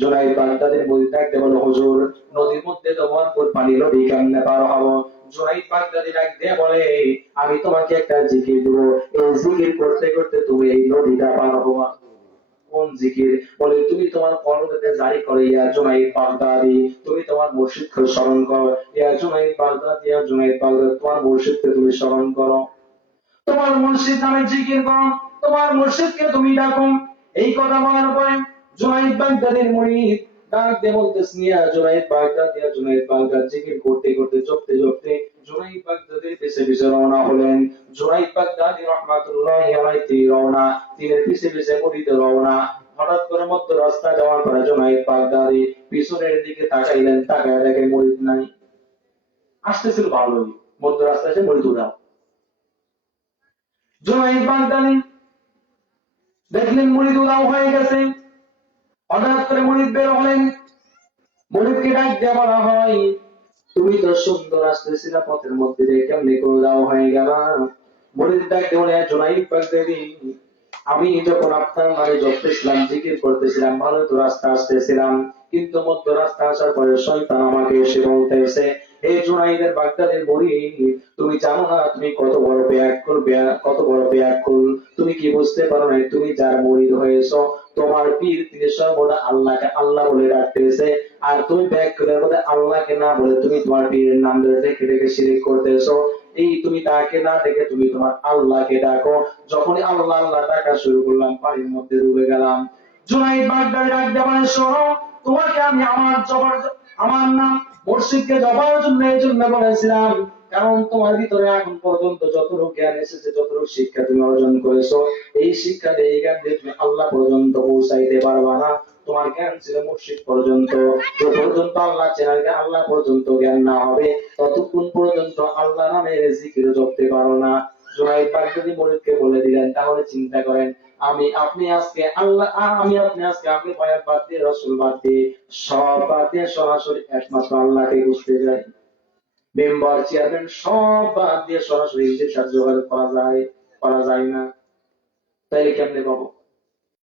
জোনাই বাগদাদের মধ্যে থাকতে বলো, হুজুর, নদীর মধ্যে তো ভরপুর পানি নদী কেমনে পার হব? জোনাই বাগদাদি ডাক দিয়ে বলে, আমি তোমাকে একটা জিকির দেবো। এই জিকির করতে করতে তুমি এই নদীটা পার হবা কোন জিকির? বলে, তুমি তোমার কর্মতে জারি করে, ইয়া জোনাই বাগদাদি, তুমি তোমার মুর্শিদকে স্মরণ করো। ইয়া জোনাই বাগদাদি, ইয়া জোনাই বাগদাদ, তোমার মুর্শিদকে তুমি স্মরণ করো। তোমার মুর্শিদ নামে জিকির করো, তোমার মুর্শিদকে তুমি ডাকো। এই কথা বলার পরে জুনাইদ বাগদাদের মুরিদ ডাক দিয়ে বলতেছেন ইয়া জুনাইদ বাগদাদ ইয়া জুনাইদ বাগদাদ। জিকির করতে করতে, জপতে জপতে জুনাইদ বাগদাদের পিছে পিছে রওনা হলেন। জুনাইদ বাগদাদি রহমাতুল্লাহি আলাইহি রওনা তিনি পিছে পিছে মুরিদ রওনা। হঠাৎ করে মধ্য রাস্তা যাওয়ার পরে জুনাইদ বাগদাদি পিছনের দিকে তাকাইলেন, তাকায় দেখে মুরিদ নাই। আসতেছিল ভালোই মধ্য রাস্তায় এসে মুরিদ উড়াও জুনাইদ বাগদাদি দেখলেন মুরিদ উদাও হয়ে গেছে। হঠাৎ করে মুরিদ বের হলেন। মুরিদকে ডাক দিয়ে বলা হয়, তুমি তো সুন্দর আসতেছিলা পথের মধ্যে দিয়ে কেমনি করে উদাও হয়ে গেল? মুরিদ ডাক দিয়ে বলে জোনাইদ বাগদাদি আমি যখন আপনার নামে জপতেছিলাম জিকির করতেছিলাম, ভালো তো রাস্তা আসতেছিলাম, কিন্তু মধ্য রাস্তা আসার পরে শয়তান আমাকে এসে বলতেছে এই জুনাইদের বাগদাদের বড়ি তুমি জানো না তুমি কত বড় বেয়াকুল, বেয়া- কত বড় বেয়াকুল, তুমি কি বুঝতে পারো না তুমি যার মরিদ হয়েছো? তোমার পীর তিনি সর্বদা আল্লাহকে আল্লাহ বলে ডাকতেছে আর তুমি ব্যাগ ব্যাকুলের মধ্যে আল্লাহকে না বলে তুমি তোমার পীরের নাম ধরে ডেকে ডেকে শিরিক করতেছো এই তুমি তাকে না ডেকে তুমি তোমার আল্লাহকে ডাকো। যখনই আল্লাহ আল্লাহ ডাকা শুরু করলাম, পানির মধ্যে ডুবে গেলাম। জুনাইদ বাগদাদি ডাক দেওয়ার শোনো, তোমাকে আমি আমার জবর আমার নাম মুর্শিদকে জবার জন্য এই জন্য বলেছিলাম, কারণ তোমার ভিতরে এখন পর্যন্ত যতটুকু জ্ঞান এসেছে, যতটুকু শিক্ষা তুমি অর্জন করেছ, এই শিক্ষা দিয়ে এই জ্ঞান দিয়ে তুমি আল্লাহ পর্যন্ত পৌঁছাইতে পারবা না। তোমার জ্ঞান ছিল মুর্শিদ পর্যন্ত যে পর্যন্ত আল্লাহ চেনার জ্ঞান আল্লাহ পর্যন্ত জ্ঞান না হবে, ততক্ষণ পর্যন্ত আল্লাহ নামের জিকির জপতে পারো না। জুনাইদ বাগদাদি মুরিদকে বলে দিলেন, তাহলে চিন্তা করেন আমি, আপনি আজকে আল্লাহ আমি, আপনি আজকে, আপনি বয়াত বাদ দিয়ে, রসুল বাদ দিয়ে, সব বাদ দিয়ে সরাসরি একমাত্র আল্লাহকে বুঝতে যাই। মেম্বার, চেয়ারম্যান, সব বাদ দিয়ে সরাসরি নিজের সাথে যোগাযোগ করা যায় করা যায় না। তাইলে কেমনে পাবো?